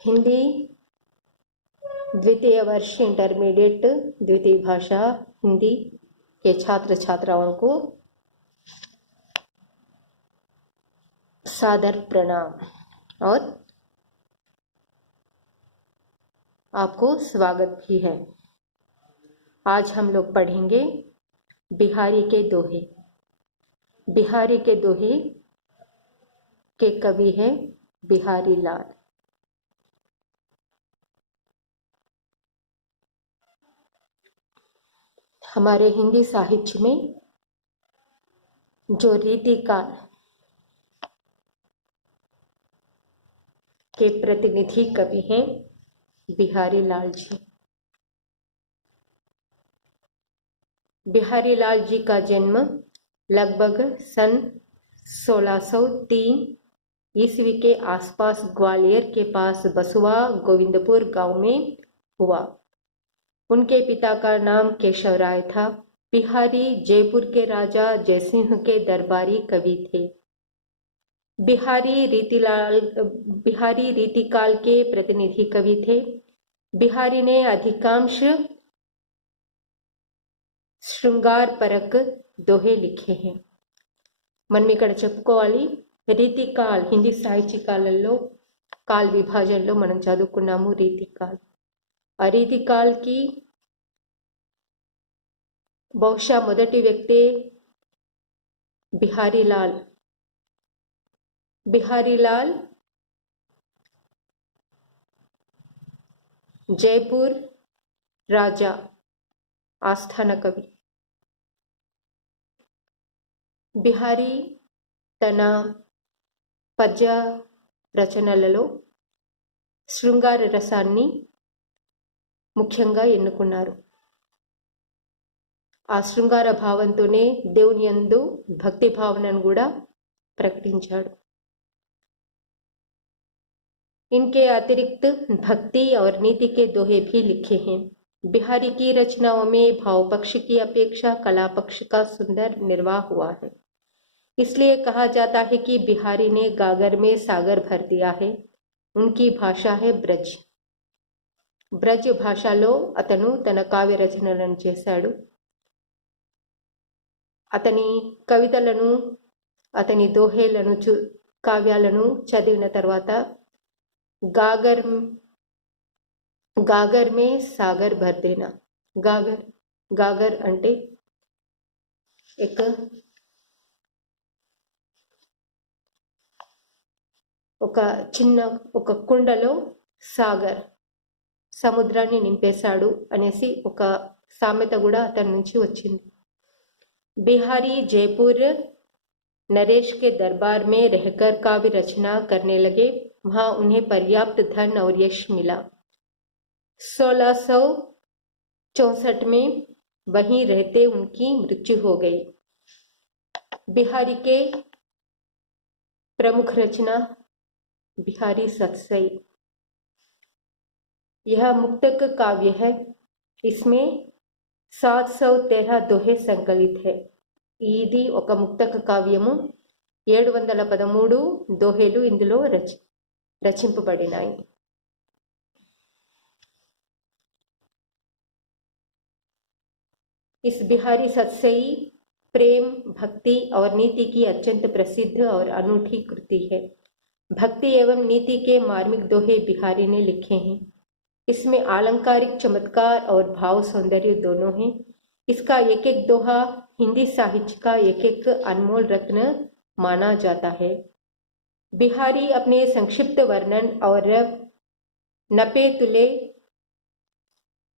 हिंदी द्वितीय वर्ष इंटरमीडिएट द्वितीय भाषा हिंदी के छात्र छात्राओं को सादर प्रणाम और आपको स्वागत भी है। आज हम लोग पढ़ेंगे बिहारी के दोहे। बिहारी के दोहे के कवि हैं बिहारी लाल। हमारे हिंदी साहित्य में जो रीतिकाल के प्रतिनिधि कवि हैं बिहारी लाल जी। बिहारी लाल जी का जन्म लगभग सन 1603 ईस्वी के आसपास ग्वालियर के पास बसुआ गोविंदपुर गांव में हुआ। उनके पिता का नाम केशव राय था। बिहारी जयपुर के राजा जयसिंह के दरबारी कवि थे। बिहारी रीतिकाल के प्रतिनिधि कवि थे। बिहारी ने अधिकांश श्रृंगार परक दोहे लिखे हैं। మనం ఇక్కడ చెప్పుకోవాలి, రీతికాల్ హిందీ సాహిత్యకాలలో కాల్ విభాజనలో మనం చదువుకున్నాము రీతికాల్। ఆ రీతికాల్కి బహుశా మొదటి వ్యక్తి బిహారీ లాల్। बिहारी लाल जयपुर राजा आस्थान कवि। बिहारी तन पद्य రచనలలో శృంగార రసాన్ని ముఖ్యంగా ఎన్నుకున్నారు। ఆ శృంగార భావంతోనే దేవుని యందు భక్తి భావనను కూడా ప్రకటించాడు। इनके अतिरिक्त भक्ति और नीति के दोहे भी लिखे हैं। बिहारी की रचनाओं में भाव पक्ष की अपेक्षा कला पक्ष का सुंदर निर्वाह हुआ है। इसलिए कहा जाता है कि बिहारी ने गागर में सागर भर दिया है। उनकी भाषा है ब्रज। ब्रज భాషలో అతను తన కావ్య రచనలను చేశాడు। అతని కవితలను అతని దోహేలను కావ్యాలను చదివిన తర్వాత गागर में सागर भर देना। गागर అంటే ఒక చిన్న కుండలో సాగర్ సముద్రాన్ని నింపేశాడు అనేసి ఒక సామెత కూడా అతని నుంచి వచ్చింది। बिहारी जयपुर नरेश के दरबार में रहकर काव्य रचना करने लगे। वहां उन्हें पर्याप्त धन और यश मिला। 1664 में वहीं रहते उनकी मृत्यु हो गई। बिहारी के प्रमुख रचना बिहारी सतसई। यह मुक्तक काव्य है। इसमें 713 दोहे संकलित है। ఇది ఒక ముక్తక కావ్యము। 713 దోహేలు ఇందులో రచింపబడినాయి। इस बिहारी सतसई प्रेम भक्ति और नीति की अत्यंत प्रसिद्ध और अनूठी कृति है। भक्ति एवं नीति के मार्मिक दोहे बिहारी ने लिखे हैं। इसमें आलंकारिक चमत्कार और भाव सौंदर्य दोनों हैं। इसका एक एक दोहा हिंदी साहित्य का एक एक अनमोल रत्न माना जाता है। बिहारी अपने संक्षिप्त वर्णन और नपे तुले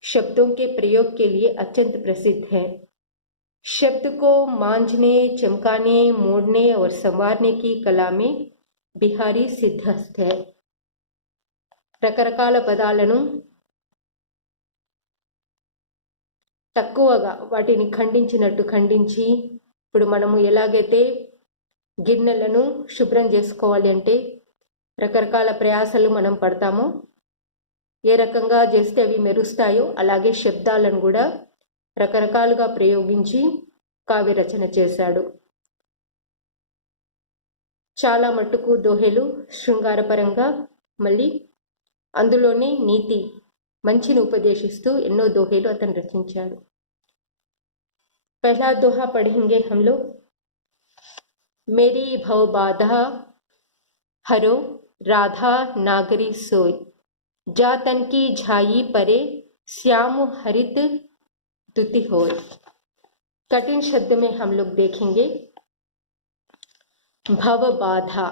शब्दों के प्रयोग के लिए अत्यंत प्रसिद्ध है। शब्द को मांझने चमकाने मोड़ने और संवारने की कला में बिहारी सिद्धहस्त है। రకరకాల పదాలను తక్కువగా వాటిని ఖండించినట్టు ఖండించి, ఇప్పుడు మనము ఎలాగైతే గిన్నెలను శుభ్రం చేసుకోవాలి అంటే రకరకాల ప్రయాసలు మనం పడతామో, ఏ రకంగా చేస్తే అవి మెరుస్తాయో అలాగే శబ్దాలను కూడా రకరకాలుగా ప్రయోగించి కావ్య రచన చేశాడు. చాలా మట్టుకు దోహేలు శృంగారపరంగా, మళ్ళీ అందులోనే నీతి మంచిని ఉపదేశిస్తూ ఎన్నో దోహేలు అతను రచించాడు. पहला दोहा पढ़ेंगे हम लोग। मेरी भव बाधा हरो राधा नागरी सोई, जातन की झाई परे श्याम हरित दुति होय। कठिन शब्द में हम लोग देखेंगे भव बाधा।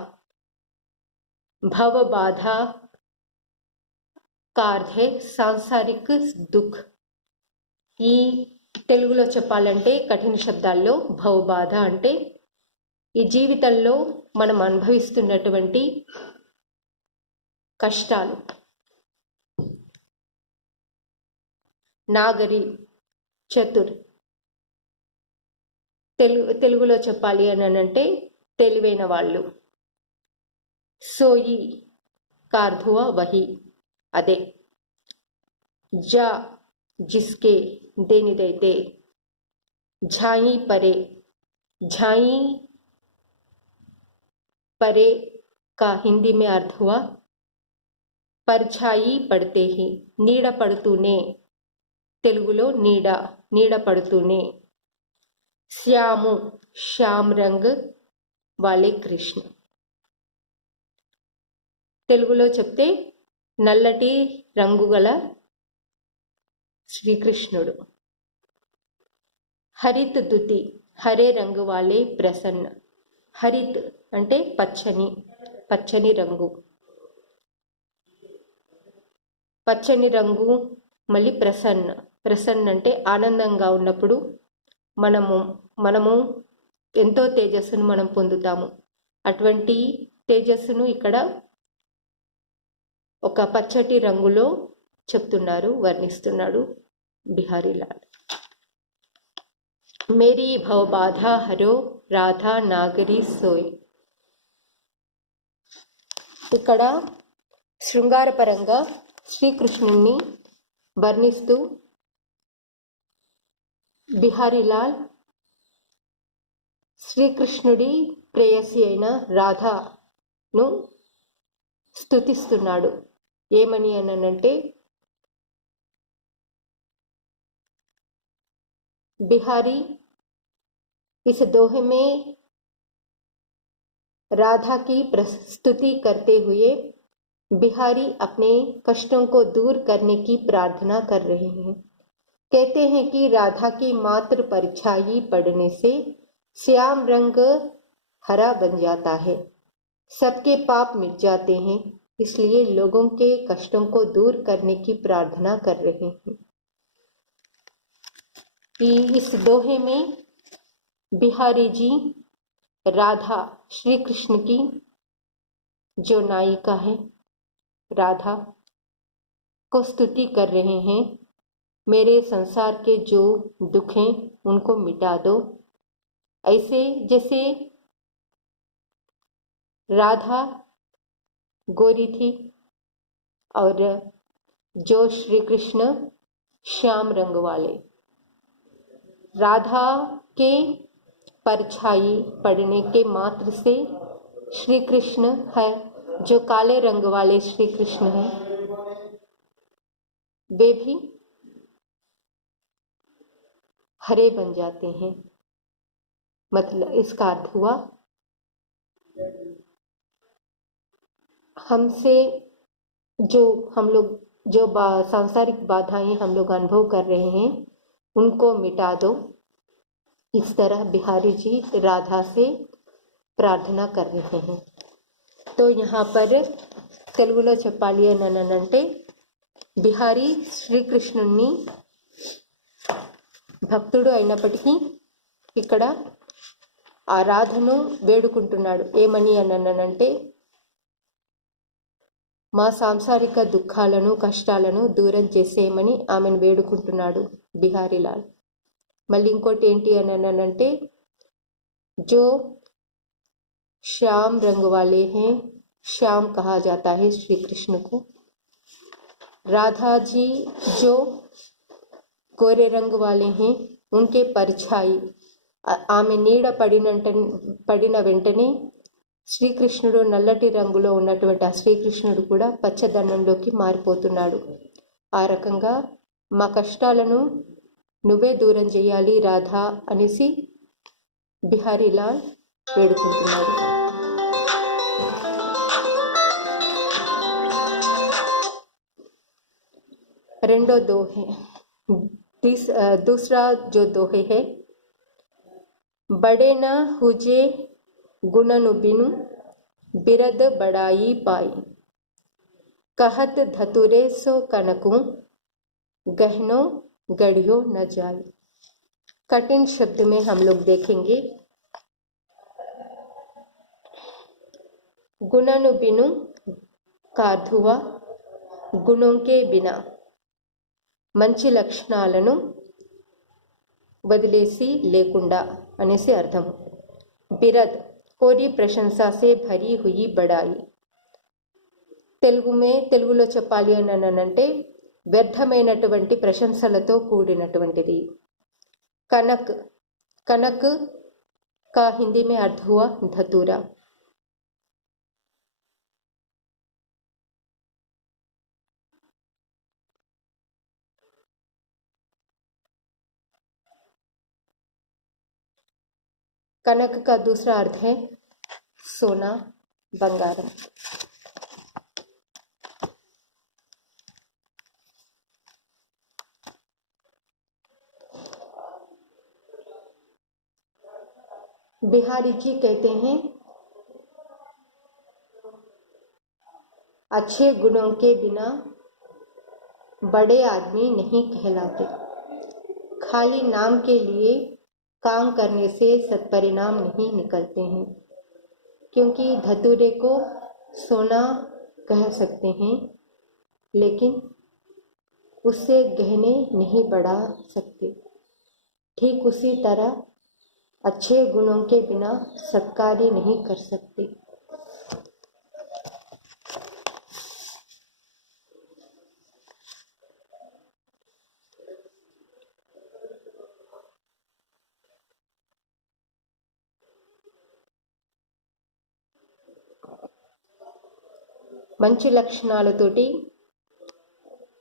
भव बाधा का अर्थ है सांसारिक दुख। ఈ తెలుగులో చెప్పాలంటే కఠిన శబ్దాల్లో భవబాధ అంటే ఈ జీవితంలో మనం అనుభవిస్తున్నటువంటి కష్టాలు. నాగరి చతుర్, తెలుగులో చెప్పాలి అని అంటే తెలివైన వాళ్ళు. సోయి కార్ధువ వహి, అదే. జా जिसके, देने देते. झाई परे, झाई परे का हिंदी में अर्थ हुआ परछाई पड़ते ही, नीड़ पड़तूने, तेलुगुलो नीड़, नीड़ पड़तूने. श्यामु, श्याम रंग वाले कृष्ण, తెలుగులో చెప్తే నల్లటి రంగు గల శ్రీకృష్ణుడు. హరిత్ దుతి, హరే రంగు వాలే ప్రసన్న. హరిత్ అంటే పచ్చని, పచ్చని రంగు. పచ్చని రంగు, మళ్ళీ ప్రసన్న. ప్రసన్న అంటే ఆనందంగా ఉన్నప్పుడు మనము ఎంతో తేజస్సును మనం పొందుతాము. అటువంటి తేజస్సును ఇక్కడ ఒక పచ్చటి రంగులో చెప్తున్నారు, వర్ణిస్తున్నాడు బిహారీలాల్. మేరీ భవబాధా హరో రాధా నాగరి సోయ్. ఇక్కడ శృంగారపరంగా శ్రీకృష్ణుణ్ణి వర్ణిస్తూ బిహారీలాల్ శ్రీకృష్ణుడి ప్రేయసి అయిన రాధాను స్తుతిస్తున్నాడు. ఏమని అనంటే, बिहारी इस दोहे में राधा की प्रस्तुति करते हुए बिहारी अपने कष्टों को दूर करने की प्रार्थना कर रहे हैं. कहते हैं कि राधा की मात्र परछाई पड़ने से श्याम रंग हरा बन जाता है, सबके पाप मिट जाते हैं, इसलिए लोगों के कष्टों को दूर करने की प्रार्थना कर रहे हैं. इस दोहे में बिहारी जी राधा, श्री कृष्ण की जो नायिका है राधा को स्तुति कर रहे हैं. मेरे संसार के जो दुख हैं उनको मिटा दो. ऐसे जैसे राधा गोरी थी और जो श्री कृष्ण श्याम रंग वाले. राधा के परछाई पड़ने के मात्र से श्री कृष्ण है, जो काले रंग वाले श्री कृष्ण हैं, वे भी हरे बन जाते हैं. मतलब इसका अर्थ हुआ हमसे जो हम लोग जो सांसारिक बाधाएं हम लोग अनुभव कर रहे हैं उनको मिटा दो. इस तरह बिहारी जी राधा से प्रार्थना कर रहे हैं. तो यहाँ पर తెలుగులో చెప్పాలి అని అంటే బిహారీ శ్రీకృష్ణుణ్ణి భక్తుడు అయినప్పటికీ ఇక్కడ ఆ రాధను వేడుకుంటున్నాడు. ఏమని అనంటే, మా సాంసారిక దుఃఖాలను కష్టాలను దూరం చేసేయమని ఆమెను వేడుకుంటున్నాడు బిహారీలాల్. మళ్ళీ ఇంకోటి ఏంటి అనంటే, जो श्याम रंग वाले हैं, श्याम कहा जाता है श्री कृष्ण को. राधा जी जो गोरे रंग वाले हैं, उनके परछाई ఆమె నీడ పడిన వెంటనే శ్రీకృష్ణుడు నల్లటి రంగులో ఉన్నటువంటి ఆ శ్రీకృష్ణుడు కూడా పచ్చదనంలోకి మారిపోతున్నాడు. ఆ రకంగా మా కష్టాలను నువ్వే దూరం చేయాలి రాధా అనేసి బిహారీలాల్ వేడుకుంటున్నాడు. రెండో దోహే, दूसरा जो दोहे है, बड़े न हुजे गुणनु बिनु बिरद बड़ाई पाई, कहत धतुरे सो कनकू गहनो गढ़ियो न जाई। कठिन शब्द में हम लोग देखेंगे गुणनु बिनु का अर्थ हुआ गुणों के बिना, మంచి లక్షణాలను వదిలేసి లేకుండా అనేసి అర్థం. బిరద్ కోరి ప్రశంసాసే భరీ హుయి బడాయి. తెలుగులో చెప్పాలి అని వ్యర్థమైనటువంటి ప్రశంసలతో కూడినటువంటిది. కనక్, కనక్ కా హిందీ మే అర్థ హువా ధతూరా. कनक का दूसरा अर्थ है सोना, बंगारम. बिहारी जी कहते हैं अच्छे गुणों के बिना बड़े आदमी नहीं कहलाते. खाली नाम के लिए काम करने से सत्परिणाम नहीं निकलते हैं, क्योंकि धतूरे को सोना कह सकते हैं लेकिन उससे गहने नहीं बढ़ा सकते. ठीक उसी तरह अच्छे गुणों के बिना सत्कार्य नहीं कर सकते. మంచి లక్షణాలతోటి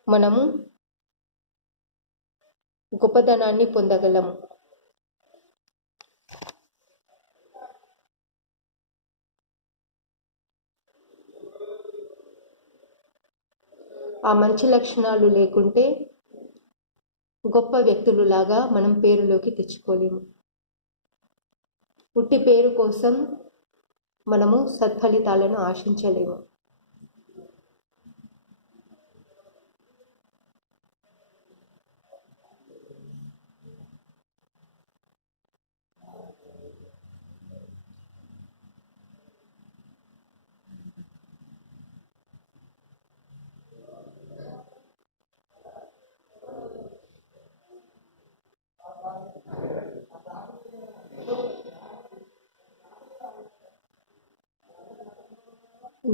మనము గొప్పదనాన్ని పొందగలము. ఆ మంచి లక్షణాలు లేకుంటే గొప్ప వ్యక్తులులాగా మనం పేరులోకి తెచ్చుకోలేము. ఉట్టి పేరు కోసం మనము సత్ఫలితాలను ఆశించలేము.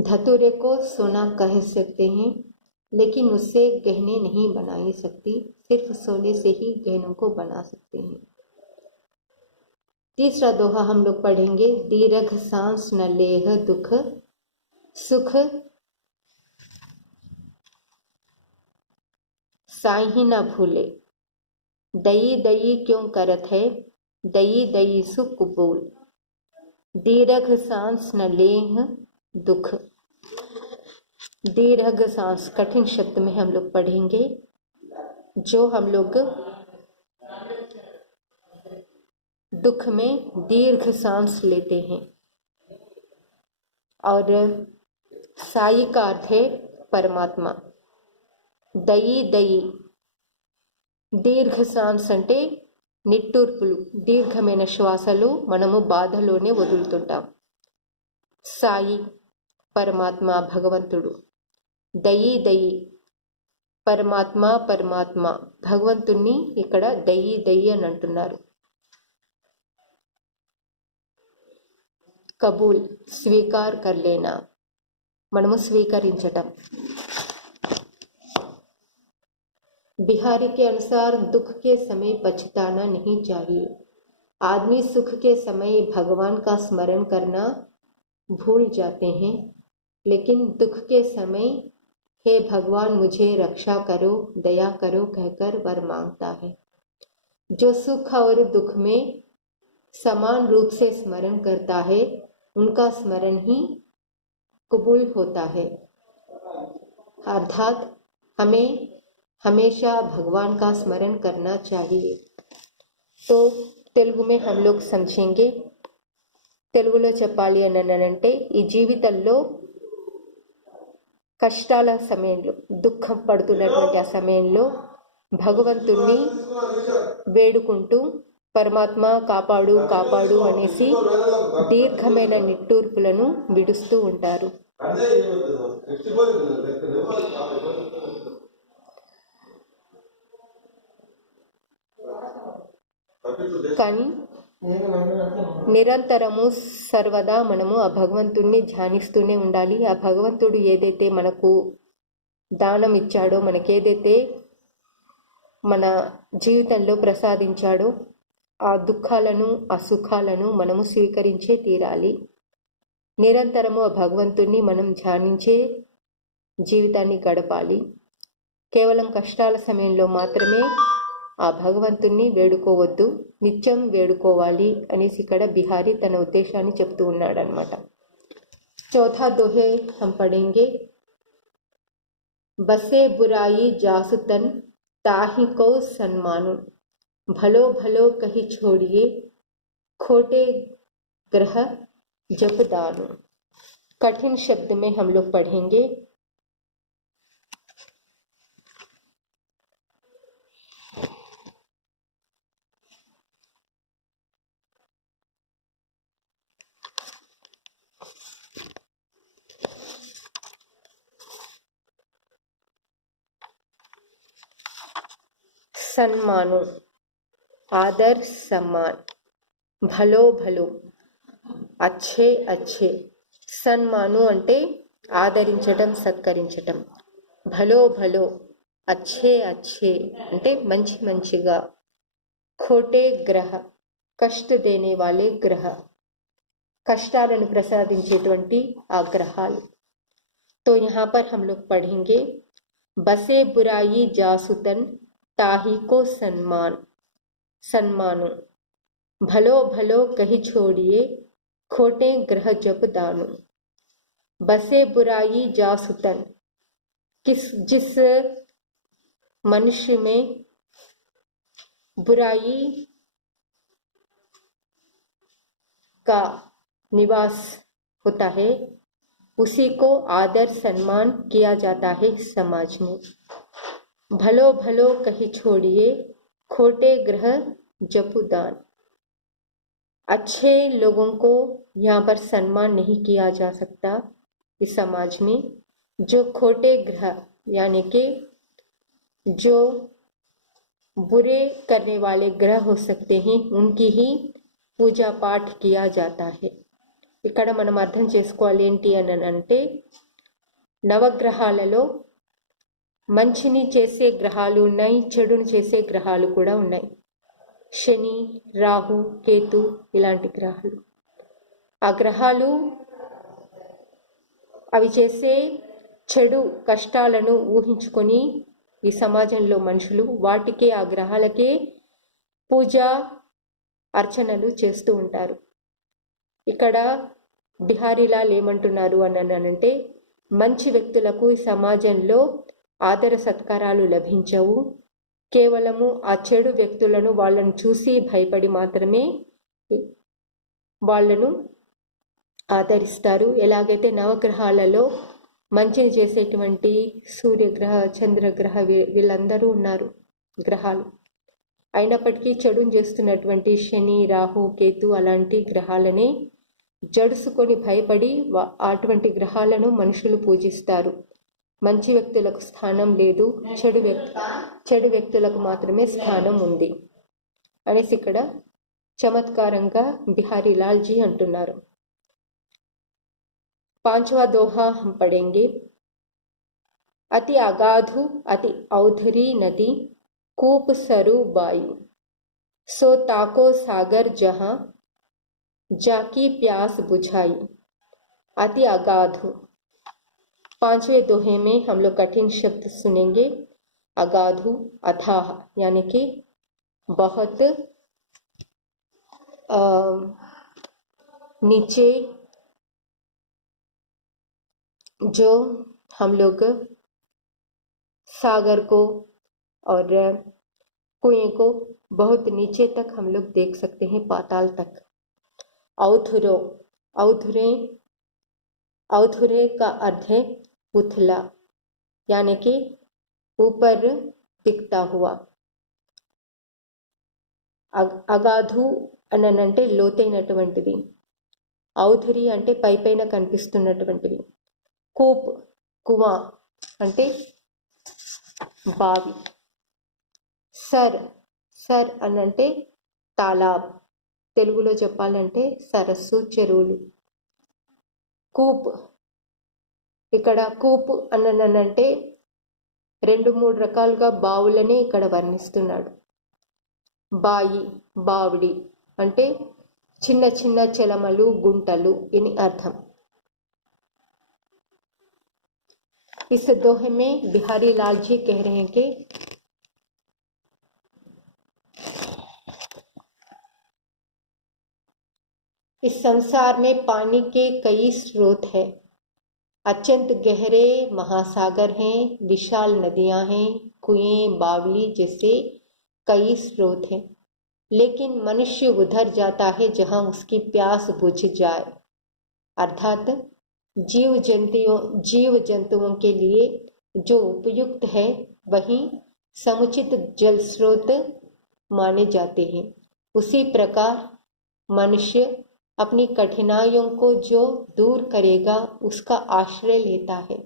धतूरे को सोना कह सकते हैं लेकिन उससे गहने नहीं बना सकती, सिर्फ सोने से ही गहनों को बना सकते हैं. तीसरा दोहा हम लोग पढ़ेंगे. दीर्घ सांस न लेह दुख सुख साही न भूले, दई दई क्यों करत है दई दई सुख बोल. दीर्घ सांस न लेह दुख. दीर्घ सांस कठिन शब्द में हम लोग पढ़ेंगे. जो हम लोग दुख में दीर्घ सांस लेते हैं, और साई का अर्थ है परमात्मा. दई दई దీర్ఘ సాన్స్ అంటే నిట్టూర్పులు, దీర్ఘమైన శ్వాసలు మనము బాధలోనే వదులుతుంటాం. సాయి పరమాత్మ, భగవంతుడు. దయి దయి పరమాత్మ, పరమాత్మ భగవంతుణ్ణి ఇక్కడ దయి దయి అని అంటున్నారు. కబూల్ స్వీకార్ కర్లేనా, మనము స్వీకరించటం. बिहारी के अनुसार दुख के समय पछताना नहीं चाहिए। आदमी सुख के समय भगवान का स्मरण करना भूल जाते हैं, लेकिन दुख के समय हे भगवान मुझे रक्षा करो, दया करो कहकर वर मांगता है। जो सुख और दुख में समान रूप से स्मरण करता है, उनका स्मरण ही कबूल होता है। अर्थात हमें हमेशा भगवान का स्मरण करना चाहिए। तो తెలుగు में हम लोग समझेंगे। తెలుగులో చెప్పాలి అంటే ఈ జీవితంలో కష్టాల సమయంలో, దుఃఖం పడుతున్నటువంటి ఆ సమయంలో భగవంతుణ్ణి వేడుకుంటూ పరమాత్మ కాపాడు కాపాడు అనేసి దీర్ఘమైన నిట్టూర్పులను విడుస్తూ ఉంటారు. కానీ నిరంతరము సర్వదా మనము ఆ భగవంతుడిని ధ్యానిస్తూనే ఉండాలి. ఆ భగవంతుడు ఏదైతే మనకు దానం ఇచ్చాడో, మనకేదైతే మన జీవితంలో ప్రసాదించాడో ఆ దుఃఖాలను, ఆ సుఖాలను మనము స్వీకరించే తీరాలి. నిరంతరము ఆ భగవంతుడిని మనం ధ్యానించే జీవితాన్ని గడపాలి. కేవలం కష్టాల సమయంలో మాత్రమే ఆ భగవంతుణ్ణి వేడుకోవద్దు, నిత్యం వేడుకోవాలి అనేసి ఇక్కడ బిహారీ తన ఉద్దేశాన్ని చెప్తూ ఉన్నాడనమాట. చౌథా దోహే హమ్ పడేంగే. బసే బురాయి జాసుతన్ ताही को सम्मानु, भलो भलो कही छोड़िए खोटे ग्रह जप दानु. कठिन शब्द में हम लोग पढ़ेंगे. సన్మాను, ఆదర్ సమ్మాన్, భలో భలో, అచ్చే అచ్చే. సన్మాను అంటే ఆదరించటం, సత్కరించటం. భలో భలో, అచ్చే అచ్చే అంటే మంచి మంచిగా. ఖోటే గ్రహ, కష్ట దేనే వాలే గ్రహ, కష్టాలను ప్రసాదించేటువంటి ఆ గ్రహాలు. तो यहाँ पर हम लोग पढ़ेंगे बसे बुराई जासुतन ताही को सम्मान, सम्मानो, भलो भलो कही छोड़िए खोटे ग्रह जप दानो. बसे बुराई जासुतन, जिस मनुष्य में बुराई का निवास होता है, उसी को आदर सम्मान किया जाता है समाज में. भलो भलो कही छोड़िए खोटे ग्रह जपुदान. अच्छे लोगों को यहाँ पर सम्मान नहीं किया जा सकता इस समाज में. जो खोटे ग्रह यानी कि जो बुरे करने वाले ग्रह हो सकते हैं, उनकी ही पूजा पाठ किया जाता है. ఇక్కడ మనం అర్థం చేసుకోవాలి ఏంటి అని అంటే, నవగ్రహాలలో మంచిని చేసే గ్రహాలు ఉన్నాయి, చెడుని చేసే గ్రహాలు కూడా ఉన్నాయి. శని, రాహు, కేతు ఇలాంటి గ్రహాలు. ఆ గ్రహాలు అవి చేసే చెడు కష్టాలను ఊహించుకొని ఈ సమాజంలో మనుషులు వాటికే, ఆ గ్రహాలకే పూజ అర్చనలు చేస్తూ ఉంటారు. ఇక్కడ బిహారీలాల్ ఏమంటున్నారు అనంటే, మంచి వ్యక్తులకు ఈ సమాజంలో ఆదర సత్కారాలు లభించవు. కేవలము ఆ చెడు వ్యక్తులను, వాళ్ళను చూసి భయపడి మాత్రమే వాళ్ళను ఆదరిస్తారు. ఎలాగైతే నవగ్రహాలలో మంచిని చేసేటువంటి సూర్యగ్రహ, చంద్రగ్రహ వీళ్ళందరూ ఉన్నారు గ్రహాలు. అయినప్పటికీ చెడును చేస్తున్నటువంటి శని, రాహు, కేతు అలాంటి గ్రహాలనే జడుసుకొని భయపడి అటువంటి గ్రహాలను మనుషులు పూజిస్తారు. మంచి వ్యక్తులకు స్థానం లేదు, చెడు వ్యక్తులకు మాత్రమే స్థానం ఉంది అనేసి ఇక్కడ చమత్కారంగా బిహారీలాల్ జీ అంటున్నారు. पांचवा दोहा हम पढ़ेंगे. अति अगाधु अति अवधुरी नदी, कूप सरु बायु, सो ताको सागर जहां, जाकी प्यास बुझाई। अति अगाधु, पांचवें दोहे में हम लोग कठिन शब्द सुनेंगे। अगाधु, अथाह यानी कि बहुत नीचे, जो हम लोग सागर को और कुएं को बहुत नीचे तक हम लोग देख सकते हैं, पाताल तक। अवधुरो, अवधुरे का अर्थ है उथला, यानी कि ऊपर दिखता हुआ। అగాధు అనంటే లోతైనటువంటిది, ఔధురి అంటే పైపైన కనిపిస్తున్నటువంటిది, కూప్ కువా అంటే బావి, సర్ సర్ అనంటే తాలాబ్, తెలుగులో చెప్పాలంటే సరస్సు, చెరువులు. కూప్, ఇక్కడ కూప్ అనంటే 2-3 రకాలుగా బావులని ఇక్కడ వర్ణిస్తున్నాడు. బాయి, బావిడి అంటే చిన్న చిన్న చెలమలు, గుంటలు అని అర్థం. इस दोहे में बिहारी लाल जी कह रहे हैं कि इस संसार में पानी के कई स्रोत हैं, अत्यंत गहरे महासागर हैं, विशाल नदियां हैं, कुएं, बावली जैसे कई स्रोत हैं, लेकिन मनुष्य उधर जाता है जहां उसकी प्यास बुझ जाए। अर्थात जीव जंतुओं के लिए जो उपयुक्त है वही समुचित जल स्रोत माने जाते हैं। उसी प्रकार मनुष्य अपनी कठिनाइयों को जो दूर करेगा उसका आश्रय लेता है,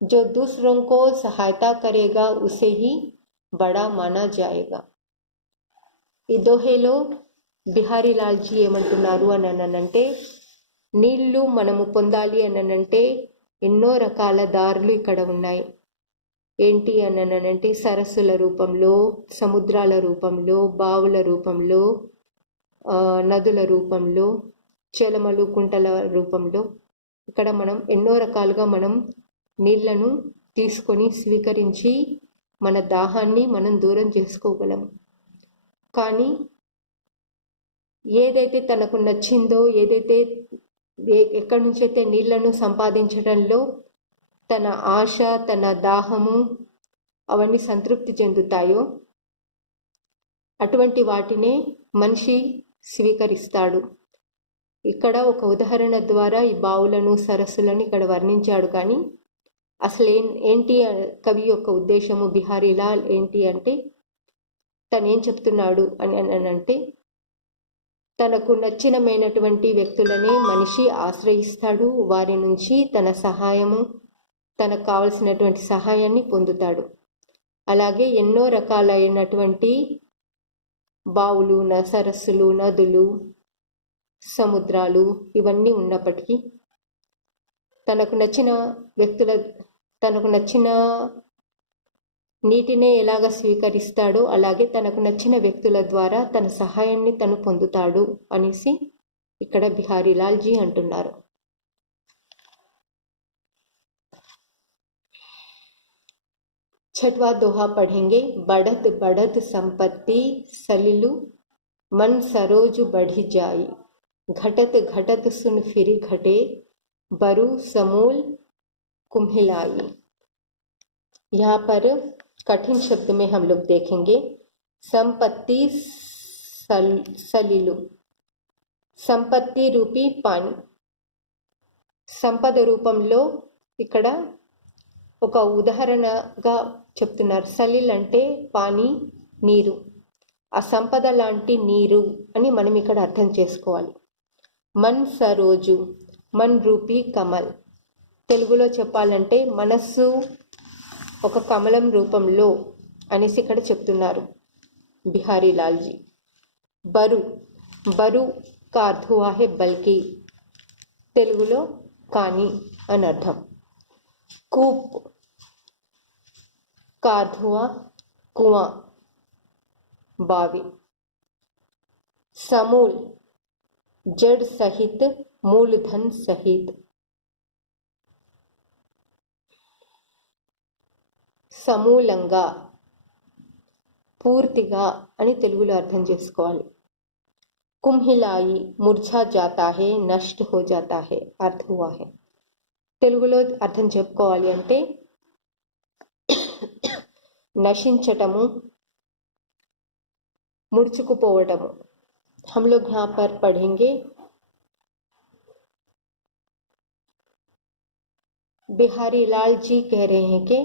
जो दूसरों को सहायता करेगा उसे ही बड़ा माना जाएगा. ఈ దోహేలో బిహారీ లాల్జీ ఏమంటున్నారు అనంటే, నీళ్లు మనము పొందాలి అనంటే ఎన్నో రకాల దారులు ఇక్కడ ఉన్నాయి. ఏంటి అనంటే సరస్సుల రూపంలో, సముద్రాల రూపంలో, బావుల రూపంలో, నదుల రూపంలో, చెలమలు, కుంటల రూపంలో ఇక్కడ మనం ఎన్నో రకాలుగా మనం నీళ్లను తీసుకొని స్వీకరించి మన దాహాన్ని మనం దూరం చేసుకోగలం. కానీ ఏదైతే తనకు నచ్చిందో, ఏదైతే ఎక్కడి నుంచైతే నీళ్లను సంపాదించడంలో తన ఆశ, తన దాహము అవన్నీ సంతృప్తి చెందుతాయో అటువంటి వాటినే మనిషి స్వీకరిస్తాడు. ఇక్కడ ఒక ఉదాహరణ ద్వారా ఈ బావులను, సరస్సులను ఇక్కడ వర్ణించాడు. కానీ అసలు ఏంటి కవి యొక్క ఉద్దేశము, బిహారీలాల్ ఏంటి అంటే తను ఏం చెప్తున్నాడు అని అంటే, తనకు నచ్చినమైనటువంటి వ్యక్తులని మనిషి ఆశ్రయిస్తాడు, వారి నుంచి తన సహాయము, తనకు కావలసినటువంటి సహాయాన్ని పొందుతాడు. అలాగే ఎన్నో రకాలైనటువంటి బావులు, సరస్సులు, నదులు, సముద్రాలు ఇవన్నీ ఉన్నప్పటికీ తనకు నచ్చిన నీటినే ఎలాగ స్వీకరిస్తాడో అలాగే తనకు నచ్చిన వ్యక్తుల ద్వారా తన సహాయాన్ని తను పొందుతాడు అనేసి ఇక్కడ బిహారీలాల్ జీ అంటున్నారు. छठवां दोहा पढ़ेंगे. बढ़त बढ़त संपत्ति सलिलु मन सरोज बढ़ी जाई, घटत घटत सुन फिरी घटे बरु समूल कुम्हिलाई. यहाँ पर कठिन शब्द में हम लोग देखेंगे संपत्ति सलिलु, సంపత్తి రూపీ పాని. సంపద రూపంలో ఇక్కడ ఒక ఉదాహరణగా చెప్తున్నారు. సలిల్ అంటే పానీ, నీరు. ఆ సంపద లాంటి నీరు అని మనం ఇక్కడ అర్థం చేసుకోవాలి. మన్ సరోజు, మన్ రూపీ కమల్. తెలుగులో చెప్పాలంటే మనస్సు ఒక కమలం రూపంలో అనేసి ఇక్కడ చెప్తున్నారు బిహారీలాల్ జీ. బరు, బరు का अर्थ हुआ है बल्कि, తెలుగులో కానీ అని అర్థం. కూప్, कारधुआ, कुआं, बावी। समूल, जड़ सहित, मूलधन सहित। సమూలంగా, పూర్తిగా అని తెలుగులో అర్థం చేసుకోవాలి. కుంహిలాయి, ముర్झा जाता है, नष्ट हो जाता है, अर्थ हुआ है. తెలుగులో అర్థం చెప్పుకోవాలి అంటే నశించటము, ముడుచుకుపోవటము. हम लोग यहाँ पर पढ़ेंगे बिहारी लाल जी कह रहे हैं कि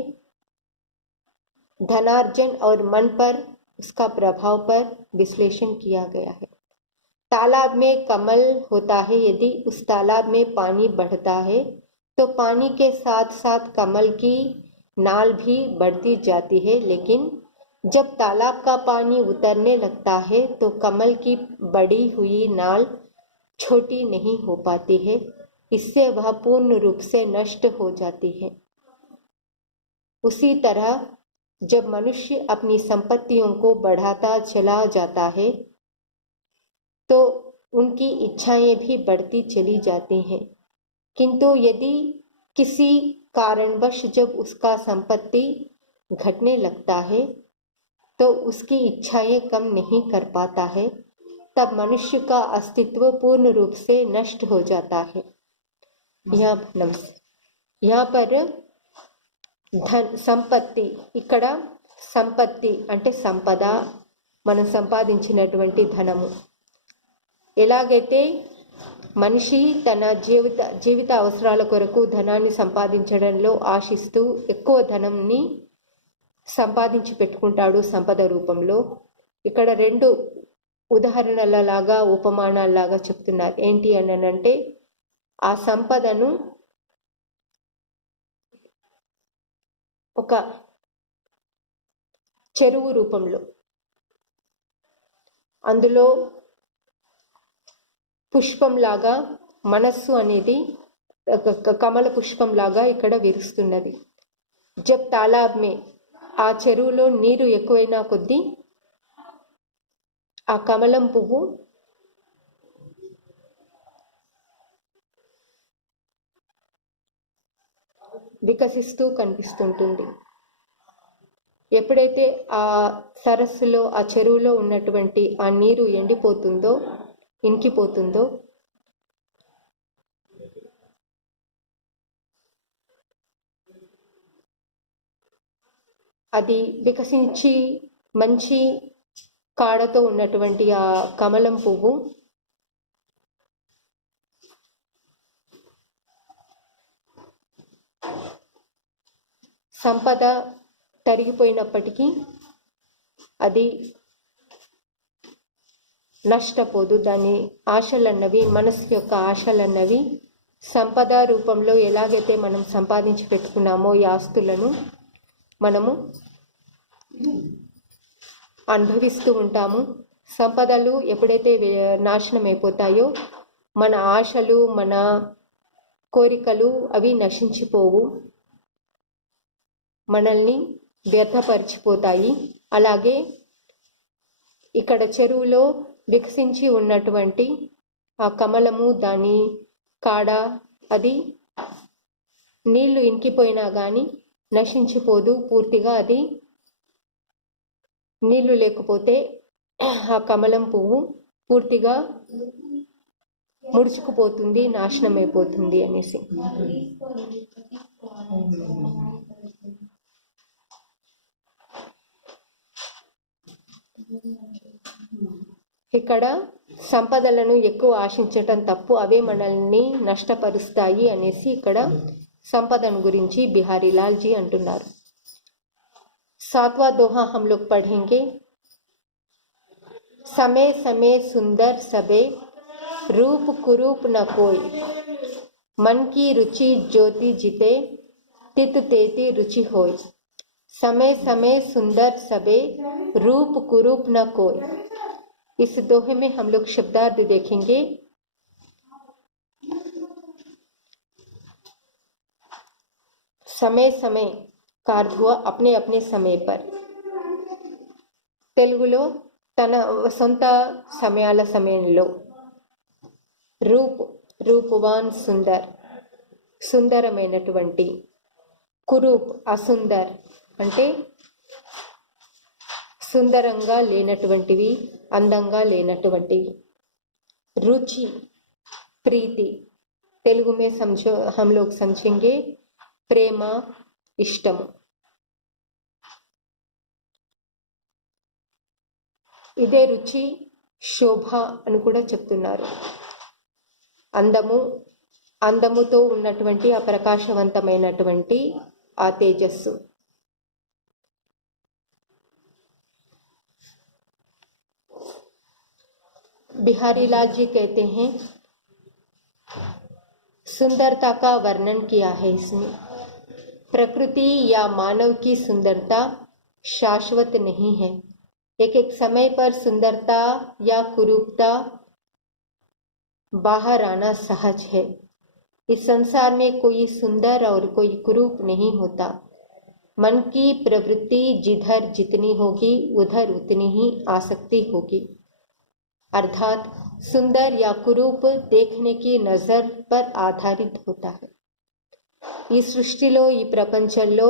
धनार्जन और मन पर उसका प्रभाव पर विश्लेषण किया गया है. तालाब में कमल होता है, यदि उस तालाब में पानी बढ़ता है तो पानी के साथ साथ कमल की नाल भी बढ़ती जाती है, लेकिन जब तालाब का पानी उतरने लगता है तो कमल की बढ़ी हुई नाल छोटी नहीं हो पाती है, इससे वह पूर्ण रूप से नष्ट हो जाती है. उसी तरह जब मनुष्य अपनी संपत्तियों को बढ़ाता चला जाता है तो उनकी इच्छाएं भी बढ़ती चली जाती हैं, किंतु यदि किसी कारणवश जब उसका संपत्ति घटने लगता है तो उसकी इच्छाएं कम नहीं कर पाता है, तब मनुष्य का अस्तित्व पूर्ण रूप से नष्ट हो जाता है. यहाँ पर धन, సంపత్తి, ఇక్కడ సంపత్తి అంటే సంపద, మనం సంపాదించినటువంటి ధనము. ఎలాగైతే మనిషి తన జీవిత అవసరాల కొరకు ధనాన్ని సంపాదించడంలో ఆశిస్తూ ఎక్కువ ధనంని సంపాదించి పెట్టుకుంటాడు సంపద రూపంలో, ఇక్కడ రెండు ఉదాహరణలలాగా ఉపమానాల్లాగా చెప్తున్నారు. ఏంటి అనంటే ఆ సంపదను ఒక చెరువు రూపంలో, అందులో పుష్పంలాగా మనస్సు అనేది కమల పుష్పంలాగా ఇక్కడ విరుస్తున్నది. జబ్ తాలాబ్ మే, ఆ చెరువులో నీరు ఎక్కువైనా కొద్దీ ఆ కమలం పువ్వు వికసిస్తూ కనిపిస్తుంటుంది. ఎప్పుడైతే ఆ సరస్సులో, ఆ చెరువులో ఉన్నటువంటి ఆ నీరు ఎండిపోతుందో, ఇంకిపోతుందో, అది వికసించి మంచి కాడతో ఉన్నటువంటి ఆ కమలం పువ్వు సంపద తరిగిపోయినప్పటికీ అది నష్టపోదు. దాని ఆశలన్నవి, మనసు యొక్క ఆశలన్నవి సంపద రూపంలో ఎలాగైతే మనం సంపాదించి పెట్టుకున్నామో ఈ ఆస్తులను మనము అనుభవిస్తూ ఉంటాము. సంపదలు ఎప్పుడైతే నాశనం అయిపోతాయో మన ఆశలు, మన కోరికలు అవి నశించిపోవు, మనల్ని వ్యర్థపరిచిపోతాయి. అలాగే ఇక్కడ చెరువులో వికసించి ఉన్నటువంటి ఆ కమలము, దాని కాడ, అది నీళ్లు ఇంకిపోయినా కానీ నశించిపోదు పూర్తిగా. అది నీళ్లు లేకపోతే ఆ కమలం పువ్వు పూర్తిగా ముడుచుకుపోతుంది, నాశనం అయిపోతుంది అనేసి. ఇక్కడ సంపదలను ఎక్కువ ఆశించటం తప్పు, అవే మనల్ని నష్టపరుస్తాయి అనేసి ఇక్కడ సంపదను గురించి బిహారీ లాల్ జీ అంటున్నారు. 7वां दोहा हम लोग पढ़ेंगे. समय समय सुंदर सबे, रूप कुरूप न कोई, मन की रुचि ज्योति जिते, तित तेती रुचि होय. समय समय सुंदर सबे, रूप कुरूप न कोई. इस दोहे में हम लोग शब्दार्थ देखेंगे. समय समय का अर्थ हुआ अपने अपने समय पर. తెలుగులో తన సొంత సమయాల సమయంలో. రూప్ రూపవాన్ సుందర్ సుందరమైనటువంటి. కురూప్ అసుందర్ అంటే సుందరంగా లేనటువంటివి, అందంగా లేనటువంటివి. रुचि प्रीति तेलुगु में समझो, हम लोग समझेंगे प्रेम इष्टम. ఇదే రుచి శోభ అని కూడా చెప్తున్నారు. అందముతో ఉన్నటువంటి ఆ ప్రకాశవంతమైనటువంటి ఆ తేజస్సు. बिहारी लाल जी कहते हैं सुंदरता का वर्णन किया है इसमें. प्रकृति या मानव की सुंदरता शाश्वत नहीं है. एक एक समय पर सुंदरता या कुरूपता बाहर आना सहज है. इस संसार में कोई सुंदर और कोई कुरूप नहीं होता. मन की प्रवृत्ति जिधर जितनी होगी उधर उतनी ही आसक्ति होगी. अर्थात सुंदर या कुरूप देखने की नजर पर आधारित होता है. ఈ సృష్టిలో, ఈ ప్రపంచంలో